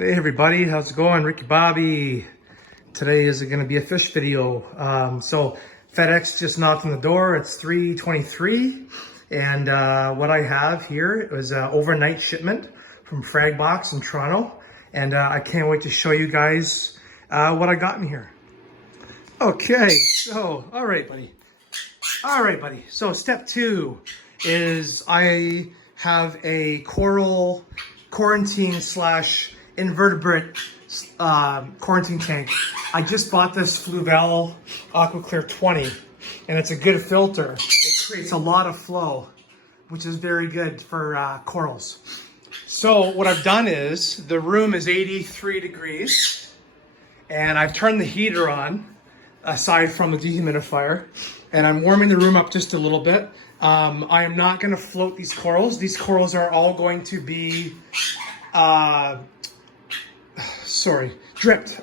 Hey everybody, how's it going? Ricky Bobby. Today is going to be a fish video. So FedEx just knocked on the door. It's 3:23, and what I have here is an overnight shipment from Frag Box in Toronto, and I can't wait to show you guys what I got in here. Okay, so all right, buddy. So step 2 is I have a coral quarantine slash invertebrate quarantine tank. I just bought this Fluval Aquaclear 20, and it's a good filter. It creates a lot of flow, which is very good for corals. So what I've done is, the room is 83 degrees, and I've turned the heater on, aside from the dehumidifier, and I'm warming the room up just a little bit. I am not going to float these corals. These corals are all going to be dripped.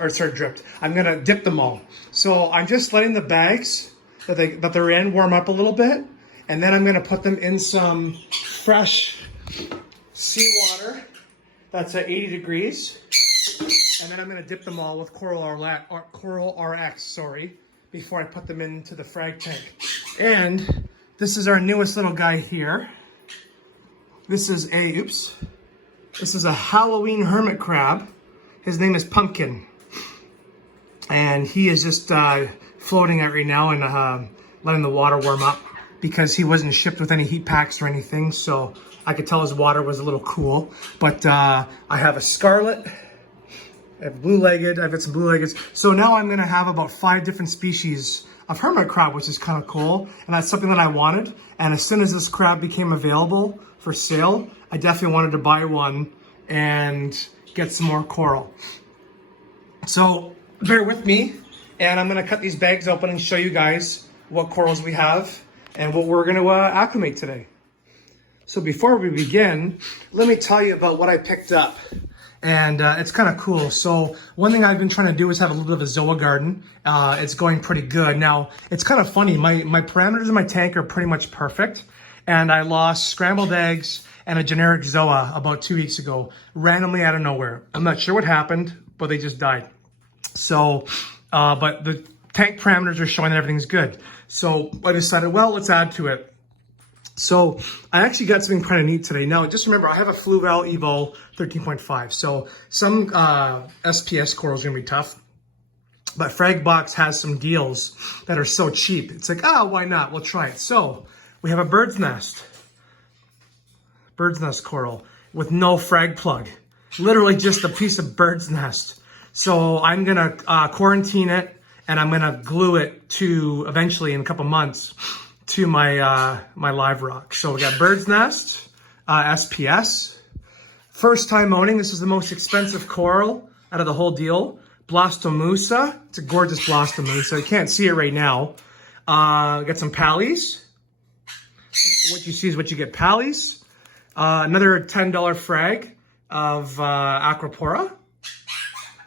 I'm gonna dip them all. So I'm just letting the bags that they're in warm up a little bit, and then I'm gonna put them in some fresh seawater that's at 80 degrees, and then I'm gonna dip them all with Coral RX, before I put them into the frag tank. And this is our newest little guy here. This is a Halloween hermit crab. His name is Pumpkin, and he is just floating out right now and letting the water warm up, because he wasn't shipped with any heat packs or anything, so I could tell his water was a little cool. But I have a scarlet, I have blue-legged, I've got some blue-leggeds. So now I'm gonna have about 5 different species of hermit crab, which is kind of cool, and that's something that I wanted. And as soon as this crab became available for sale, I definitely wanted to buy one and get some more coral. So bear with me, and I'm gonna cut these bags open and show you guys what corals we have and what we're gonna acclimate today. So before we begin, let me tell you about what I picked up. And it's kind of cool. So one thing I've been trying to do is have a little bit of a zoa garden. It's going pretty good. Now, it's kind of funny. My parameters in my tank are pretty much perfect. And I lost scrambled eggs and a generic zoa about 2 weeks ago, randomly out of nowhere. I'm not sure what happened, but they just died. So, but the tank parameters are showing that everything's good. So I decided, well, let's add to it. So I actually got something kind of neat today. Now, just remember, I have a Fluval Evo 13.5. So some SPS corals are gonna be tough, but Frag Box has some deals that are so cheap. It's like, why not? We'll try it. So we have a bird's nest coral with no frag plug. Literally just a piece of bird's nest. So I'm gonna quarantine it, and I'm gonna glue it to, eventually in a couple months, to my my live rock. So we got bird's nest, SPS. First time owning, this is the most expensive coral out of the whole deal. Blastomusa, it's a gorgeous Blastomusa. You can't see it right now. Got some pallies. What you see is what you get, pallies. Another $10 frag of Acropora.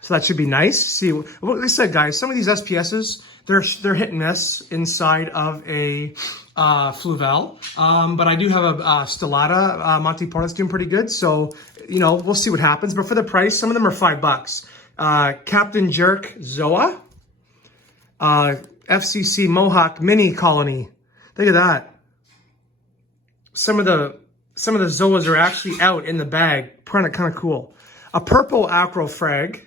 So that should be nice. See, like I said, guys, some of these SPSs, they're hit and miss inside of a Fluval. But I do have a Stellata Monteporto that's doing pretty good. So, we'll see what happens. But for the price, some of them are $5. Captain Jerk Zoa. FCC Mohawk Mini Colony. Look at that. Some of the zoas are actually out in the bag. Kind of cool. A purple acro frag.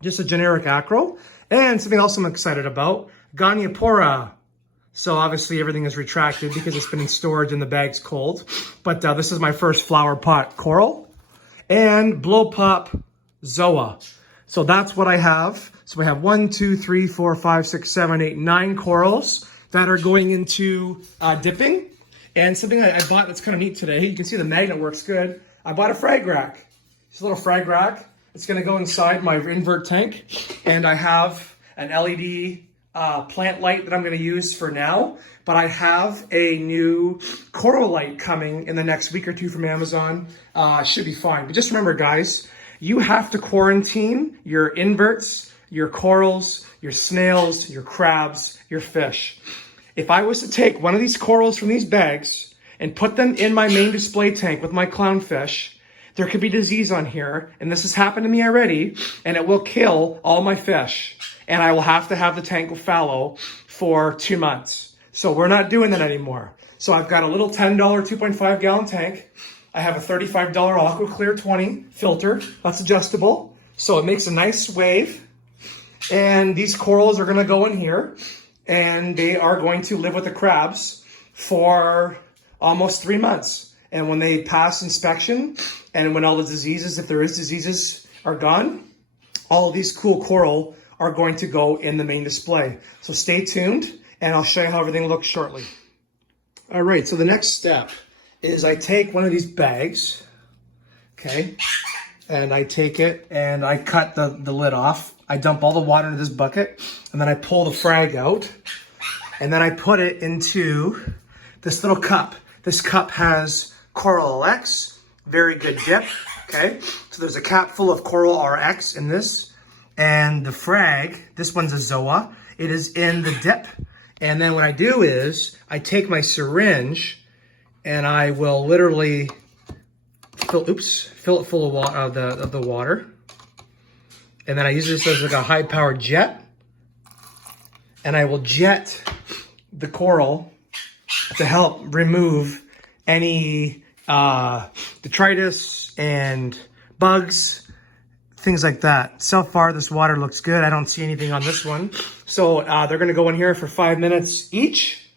Just a generic acro. And something else I'm excited about, Goniopora. So obviously everything is retracted because it's been in storage and the bag's cold. But this is my first flower pot coral. And blow pop zoa. So that's what I have. So we have 1, 2, 3, 4, 5, 6, 7, 8, 9 corals that are going into dipping. And something I bought that's kind of neat today, you can see the magnet works good. I bought a frag rack. It's a little frag rack. It's gonna go inside my invert tank. And I have an LED plant light that I'm gonna use for now. But I have a new coral light coming in the next week or 2 from Amazon. Should be fine. But just remember, guys, you have to quarantine your inverts, your corals, your snails, your crabs, your fish. If I was to take one of these corals from these bags and put them in my main display tank with my clownfish, there could be disease on here, and this has happened to me already, and it will kill all my fish. And I will have to have the tank go fallow for 2 months. So we're not doing that anymore. So I've got a little $10 2.5 gallon tank. I have a $35 Aqua Clear 20 filter. That's adjustable. So it makes a nice wave. And these corals are gonna go in here, and they are going to live with the crabs for almost 3 months. And when they pass inspection, and when all the diseases, if there is diseases, are gone, all of these cool coral are going to go in the main display. So stay tuned, and I'll show you how everything looks shortly. All right, so the next step is I take one of these bags, okay, and I take it and I cut the lid off. I dump all the water into this bucket, and then I pull the frag out, and then I put it into this little cup. This cup has Coral RX, very good dip, okay? So there's a cap full of Coral RX in this, and the frag, this one's a Zoa, it is in the dip. And then what I do is I take my syringe and I will literally fill it full of the water. And then I use this as like a high powered jet, and I will jet the coral to help remove any detritus and bugs, things like that. So far, this water looks good. I don't see anything on this one. So they're gonna go in here for 5 minutes each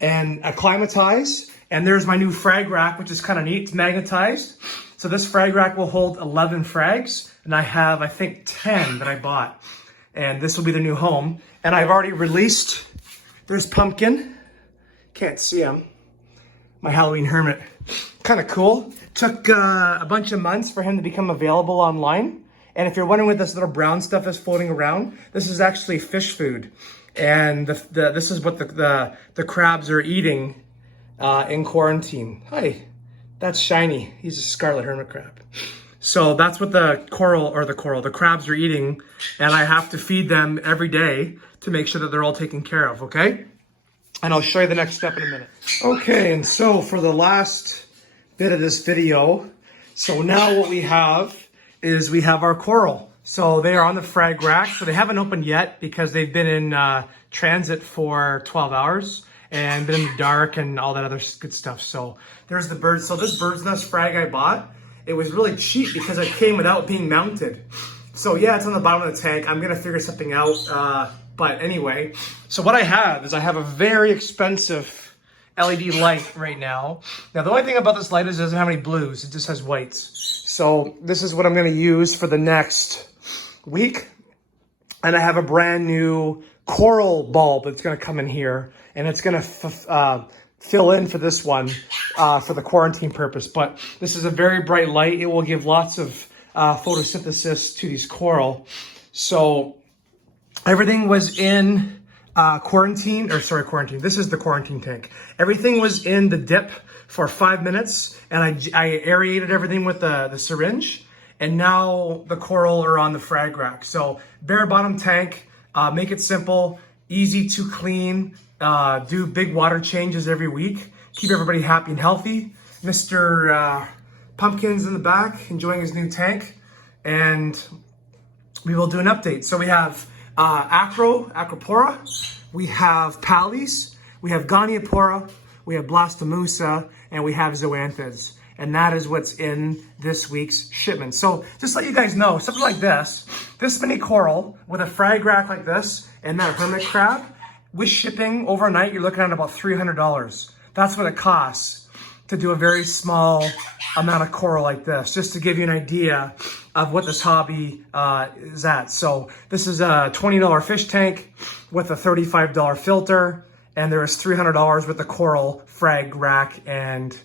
and acclimatize. And there's my new frag rack, which is kind of neat. It's magnetized. So this frag rack will hold 11 frags, and I have, I think, 10 that I bought. And this will be the new home. And I've already released, there's Pumpkin. Can't see him. My Halloween hermit. Kind of cool. Took a bunch of months for him to become available online. And if you're wondering what this little brown stuff is floating around, this is actually fish food. And this is what the crabs are eating in quarantine. Hi, that's Shiny. He's a scarlet hermit crab. So that's what the crabs are eating. And I have to feed them every day to make sure that they're all taken care of, okay? And I'll show you the next step in a minute. Okay, and so for the last bit of this video, so now what we have is we have our coral. So they are on the frag rack. So they haven't opened yet because they've been in transit for 12 hours and been in the dark and all that other good stuff. So there's the birds. So this bird's nest frag I bought, it was really cheap because it came without being mounted. So yeah, it's on the bottom of the tank. I'm gonna figure something out. But anyway, so what I have is I have a very expensive LED light right now. Now, the only thing about this light is it doesn't have any blues. It just has whites. So this is what I'm going to use for the next week. And I have a brand new coral bulb that's going to come in here. And it's going to fill in for this one for the quarantine purpose. But this is a very bright light. It will give lots of photosynthesis to these coral. So everything was in quarantine. This is the quarantine tank. Everything was in the dip for 5 minutes, and I aerated everything with the syringe, and now the coral are on the frag rack. So bare bottom tank, make it simple, easy to clean, do big water changes every week, keep everybody happy and healthy. Mr. Pumpkin's in the back, enjoying his new tank, and we will do an update. So we have Acropora, we have Pallies, we have Goniopora, we have Blastomusa, and we have Zoanthids. And that is what's in this week's shipment. So just to let you guys know, something like this many coral with a frag rack like this and that hermit crab, with shipping overnight, you're looking at about $300. That's what it costs to do a very small amount of coral like this, just to give you an idea of what this hobby is at. So this is a $20 fish tank with a $35 filter, and there is $300 with the coral frag rack, and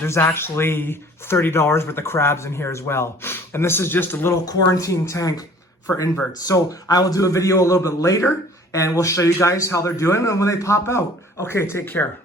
there's actually $30 worth of crabs in here as well. And this is just a little quarantine tank for inverts. So I will do a video a little bit later, and we'll show you guys how they're doing and when they pop out. Okay, take care.